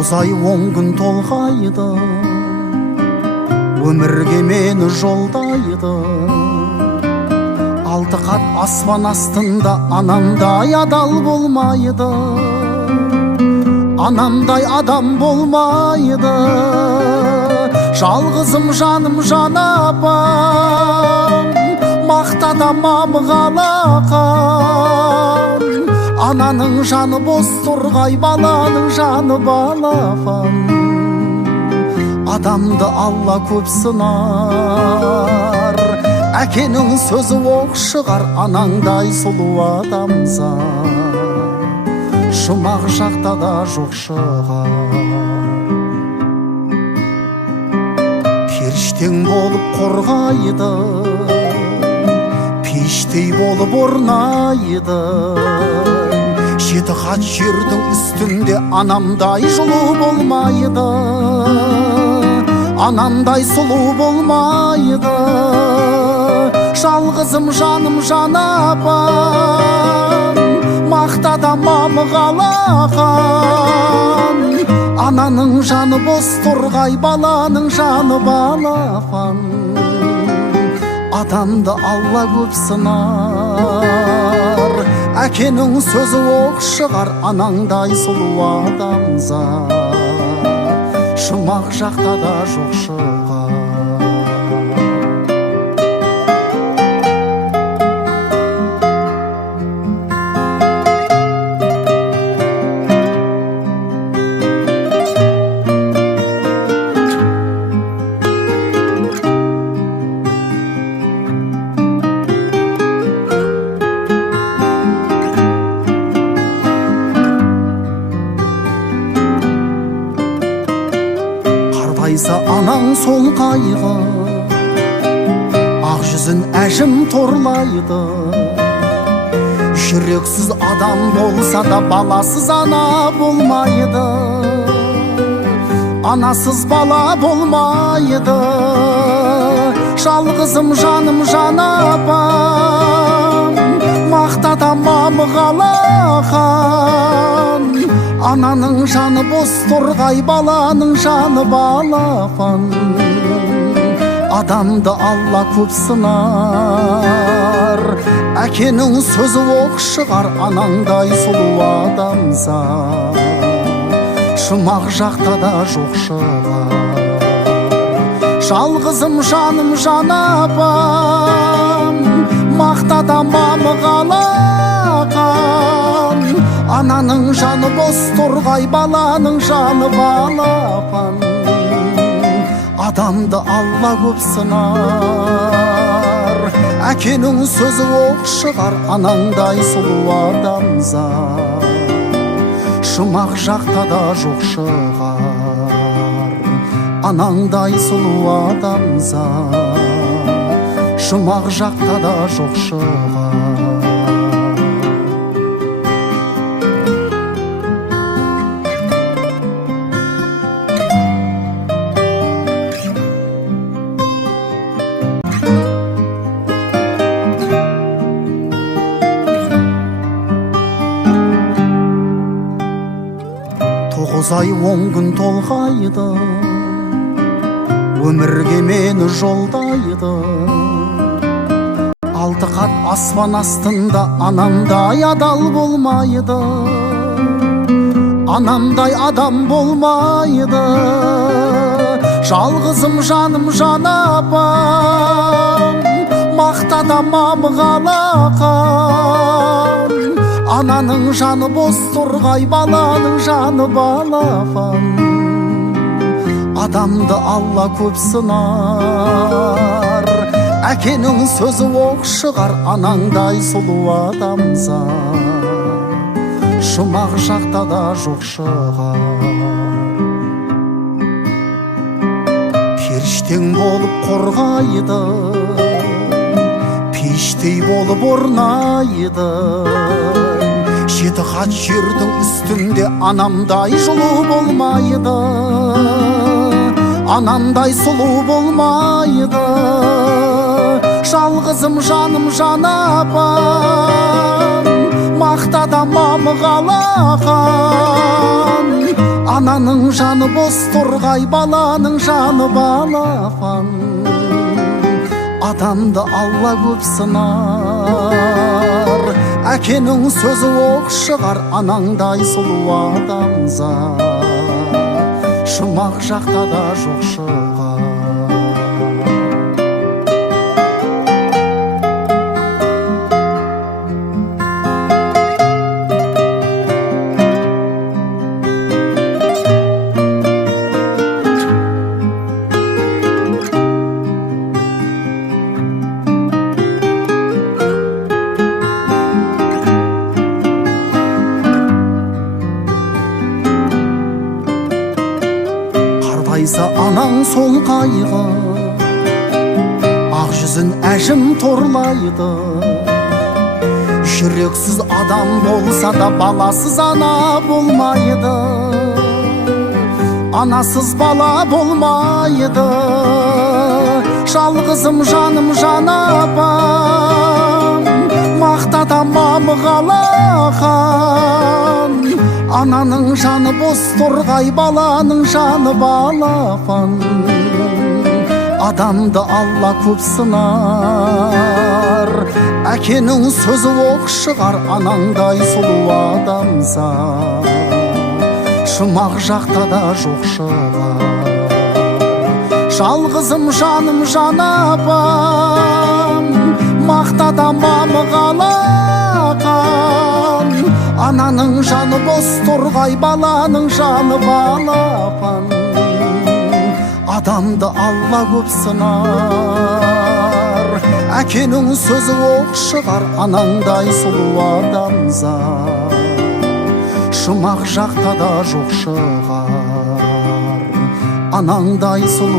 9 ай 10 күн толғайды, өмірге мені жолдайды. 6 қат аспан астында анамдай адал болмайды, анамдай адам болмайды. Жалғызым жаным жан апам, мақтадамам қалақан. Ананың жаны бос тұрғай, баланың жаны балапан. Адамды Алла көп сынар, әкенің сөзі оқ шығар. Анаңдай сұлу адамзат жұмақ жақта да жоқ шығар. Періштең болып қорғайды, пештей болып орнайды. 7 қат жердің үстінде анамдай жылу болмайды, анамдай сұлу болмайды. Жалғызым жаным жан апам, мақтадамам қалақан. Ананың жаны бос тұрғай, баланың жаны балапан. Адамды Алла көп сынар, әкенің сөзі оқ шығар. Анаңдай сұлу адамзат жұмақ жақта да жоқ шығар. Анаң сол қайғы, ақ жүзін әжім торлайды. Жүрексіз адам болса да баласыз ана болмайды, анасыз бала болмайды. Жалғызым жаным жан апам, мақтадамам қалақан. Ананың жаны бос тұрғай, баланың жаны балапан. Адамды Алла көп сынар, әкенің сөзі оқ шығар. Анаңдай сұлу адамзат жұмақ жақта да жоқ шығар. Жалғызым жаным жан апам, мақтадамам қалақан. Ананың жаны бос тұрғай, баланың жаны балапан. Адамды Алла көп сынар, әкенің сөзі оқ шығар. Анаңдай сұлу адамзат жұмақ жақта да жоқ шығар. Анаңдай сұлу адамзат жұмақ жақта да жоқ шығар. Тоғыз ай 10 күн толғайды, өмірге мені жолдайды. 6 қат аспан астында анамдай адал болмайды, анамдай адам болмайды. Жалғызым жаным жан апам, мақтадамам қалақан. Ананың жаны бос тұрғай, баланың жаны балапан. Адамды Алла көп сынар, әкенің сөзі оқ шығар. Анаңдай сұлу адамзат жұмақ жақта да жоқ шығар. Періштең болып қорғайды, пештей болып орнайды. 7 қат жердің үстінде анамдай жылу болмайды, анамдай сұлу болмайды. Жалғызым жаным жан апам, мақтадамам қалақан. Ананың жаны бос торғай, баланың жаны балапан. Адамды Алла көп сынар, әкенің сөзі оқ шығар, анаңдай сұлу адамзат жұмақ жақта да жоқ шығар. Қартайса анаң сол қайғы, ақ жүзін әжім торлайды. Жүрексіз адам болса да баласыз ана болмайды. Анасыз бала болмайды. Жалғызым жаным жан апам, мақтада мамығалақан. Ананың жаны бос торғай, баланың жаны балапан. Адамды Алла көп сынар, әкенің сөзі оқ шығар, анаңдай сұлу адамзат жұмақ жақта да жоқ шығар. Жалғызым жаным жан апам, мақтада мамығалақан. Ананың жаны бос торғай, баланың жаны балапан. Адамды Алла көп сынар, әкенің сөзі оқ шығар, анаңдай сұлу адамзат жұмақ жақта да жоқ шығар. Анаңдай сұлу